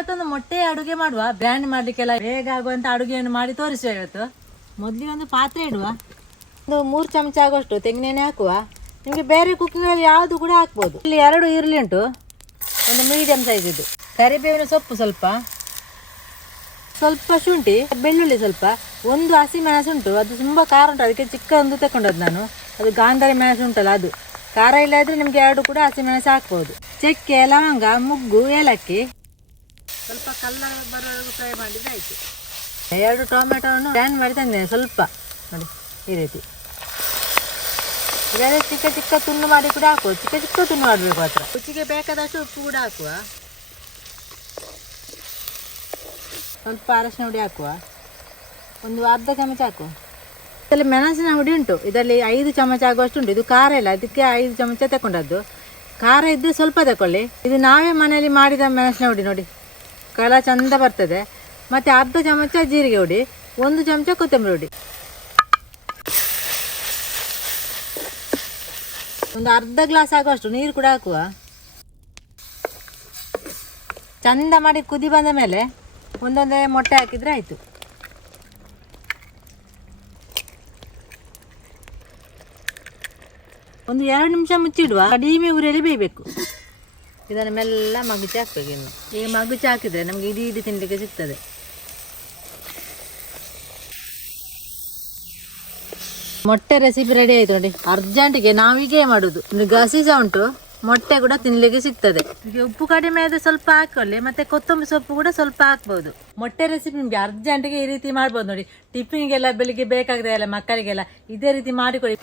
ಇವತ್ತೊಂದು ಮೊಟ್ಟೆ ಅಡುಗೆ ಮಾಡುವ. ಬ್ರ್ಯಾಂಡ್ ಮಾಡ್ಲಿಕ್ಕೆಲ್ಲ ಬೇಗ ಆಗುವಂತ ಅಡುಗೆಯನ್ನು ಮಾಡಿ ತೋರಿಸುವ ಇವತ್ತು. ಮೊದಲಿಗೆ ಒಂದು ಪಾತ್ರೆ ಇಡುವ. ಒಂದು ಮೂರು ಚಮಚ ಆಗುವಷ್ಟು ತೆಂಗಿನೆಣ್ಣೆ ಹಾಕುವ. ನಿಮಗೆ ಬೇರೆ ಕುಕ್ಕಿಂಗಲ್ಲಿ ಯಾವುದು ಕೂಡ ಹಾಕ್ಬೋದು. ಇಲ್ಲಿ ಎರಡು ಈರುಳ್ಳಿ ಉಂಟು. ಒಂದು ಮೀಡಿಯಂ ಸೈಜ್ ಇದು ಕರಿಬೇವಿನ ಸೊಪ್ಪು ಸ್ವಲ್ಪ. ಸ್ವಲ್ಪ ಶುಂಠಿ, ಬೆಳ್ಳುಳ್ಳಿ ಸ್ವಲ್ಪ. ಒಂದು ಹಸಿ ಮೆಣಸು ಉಂಟು. ಅದು ತುಂಬ ಖಾರ ಉಂಟು. ಅದಕ್ಕೆ ಚಿಕ್ಕ ಒಂದು ತಗೊಂಡದ್ದು ನಾನು. ಅದು ಗಾಂಧಾರಿ ಮೆಣಸು ಉಂಟಲ್ಲ ಅದು. ಖಾರ ಇಲ್ಲ ಇದ್ರೆ ನಿಮಗೆ ಎರಡು ಕೂಡ ಹಸಿ ಮೆಣಸು ಹಾಕ್ಬೋದು. ಚಕ್ಕೆ, ಲವಂಗ, ಮುಗ್ಗು, ಏಲಕ್ಕಿ. ಸ್ವಲ್ಪ ಕಲ್ಲರ್ ಬರೋವರೆಗೂ ಫ್ರೈ ಮಾಡಿದ್ರೆ ಆಯಿತು. ಎರಡು ಟೊಮೆಟೊವನ್ನು ಗ್ರ್ಯಾಂಡ್ ಮಾಡಿ ತಂದೆ ಸ್ವಲ್ಪ. ನೋಡಿ ಈ ರೀತಿ. ಇದರಲ್ಲಿ ಚಿಕ್ಕ ಚಿಕ್ಕ ತುಂಡು ಮಾಡಿ ಕೂಡ ಹಾಕುವ. ಚಿಕ್ಕ ಚಿಕ್ಕ ತುಂಡು ಮಾಡಬೇಕು ಹತ್ರ ರುಚಿಗೆ ಬೇಕಾದಷ್ಟು ಉಪ್ಪು ಕೂಡ ಹಾಕುವ. ಸ್ವಲ್ಪ ಅರಶಿನ ಹುಡಿ ಹಾಕುವ. ಒಂದು ಅರ್ಧ ಚಮಚ ಹಾಕುವ. ಇದರಲ್ಲಿ ಮೆಣಸಿನ ಹುಡಿ ಉಂಟು. ಇದರಲ್ಲಿ ಐದು ಚಮಚ ಆಗುವಷ್ಟು ಉಂಟು. ಇದು ಖಾರ ಇಲ್ಲ. ಅದಕ್ಕೆ ಐದು ಚಮಚ ತಗೊಂಡದ್ದು ಖಾರ ಇದ್ದರೆ ಸ್ವಲ್ಪ ತಗೊಳ್ಳಿ ಇದು ನಾವೇ ಮನೆಯಲ್ಲಿ ಮಾಡಿದ ಮೆಣಸಿನ ಹುಡಿ ನೋಡಿ. ಕಲ ಚಂದ ಬರ್ತದೆ. ಮತ್ತು ಅರ್ಧ ಚಮಚ ಜೀರಿಗೆ ಹುಡಿ, ಒಂದು ಚಮಚ ಕೊತ್ತಂಬರಿ ಹುಡಿ. ಒಂದು ಅರ್ಧ ಗ್ಲಾಸ್ ಆಗುವಷ್ಟು ನೀರು ಕೂಡ ಹಾಕುವ. ಚಂದ ಮಾಡಿ ಕುದಿ ಬಂದ ಮೇಲೆ ಒಂದೊಂದೇ ಮೊಟ್ಟೆ ಹಾಕಿದರೆ ಆಯಿತು. ಒಂದು ಎರಡು ನಿಮಿಷ ಮುಚ್ಚಿಡುವ. ಕಡಿಮೆ ಉರಿಯಲ್ಲಿ ಬೇಯಬೇಕು. ಇದನ್ನು ಮೆಲ್ಲ ಮಗುಚಿ ಹಾಕ್ಬೇಕು ಇನ್ನು. ಈಗ ಮಗುಚಿ ಹಾಕಿದರೆ ನಮಗೆ ಇಡೀ ಇಡೀ ತಿನ್ನಲಿಕ್ಕೆ ಸಿಗ್ತದೆ. ಮೊಟ್ಟೆ ರೆಸಿಪಿ ರೆಡಿ ಆಯ್ತು ನೋಡಿ. ಅರ್ಜೆಂಟಿಗೆ ನಾವೀಗೇ ಮಾಡೋದು. ಒಂದು ಗಸಿ ಸಹ ಉಂಟು. ಮೊಟ್ಟೆ ಕೂಡ ತಿನ್ಲಿಕ್ಕೆ ಸಿಗ್ತದೆ. ಈಗ ಉಪ್ಪು ಕಡಿಮೆ ಆದರೆ ಸ್ವಲ್ಪ ಹಾಕೊಳ್ಳಿ. ಮತ್ತೆ ಕೊತ್ತಂಬರಿ ಸೊಪ್ಪು ಕೂಡ ಸ್ವಲ್ಪ ಹಾಕ್ಬೋದು. ಮೊಟ್ಟೆ ರೆಸಿಪಿ ನಿಮಗೆ ಅರ್ಜೆಂಟಿಗೆ ಈ ರೀತಿ ಮಾಡ್ಬೋದು ನೋಡಿ. ಟಿಫಿನ್ಗೆಲ್ಲ ಬೆಳಿಗ್ಗೆ ಬೇಕಾಗದೆ ಅಲ್ಲ ಮಕ್ಕಳಿಗೆಲ್ಲ ಇದೇ ರೀತಿ ಮಾಡಿಕೊಡಿ.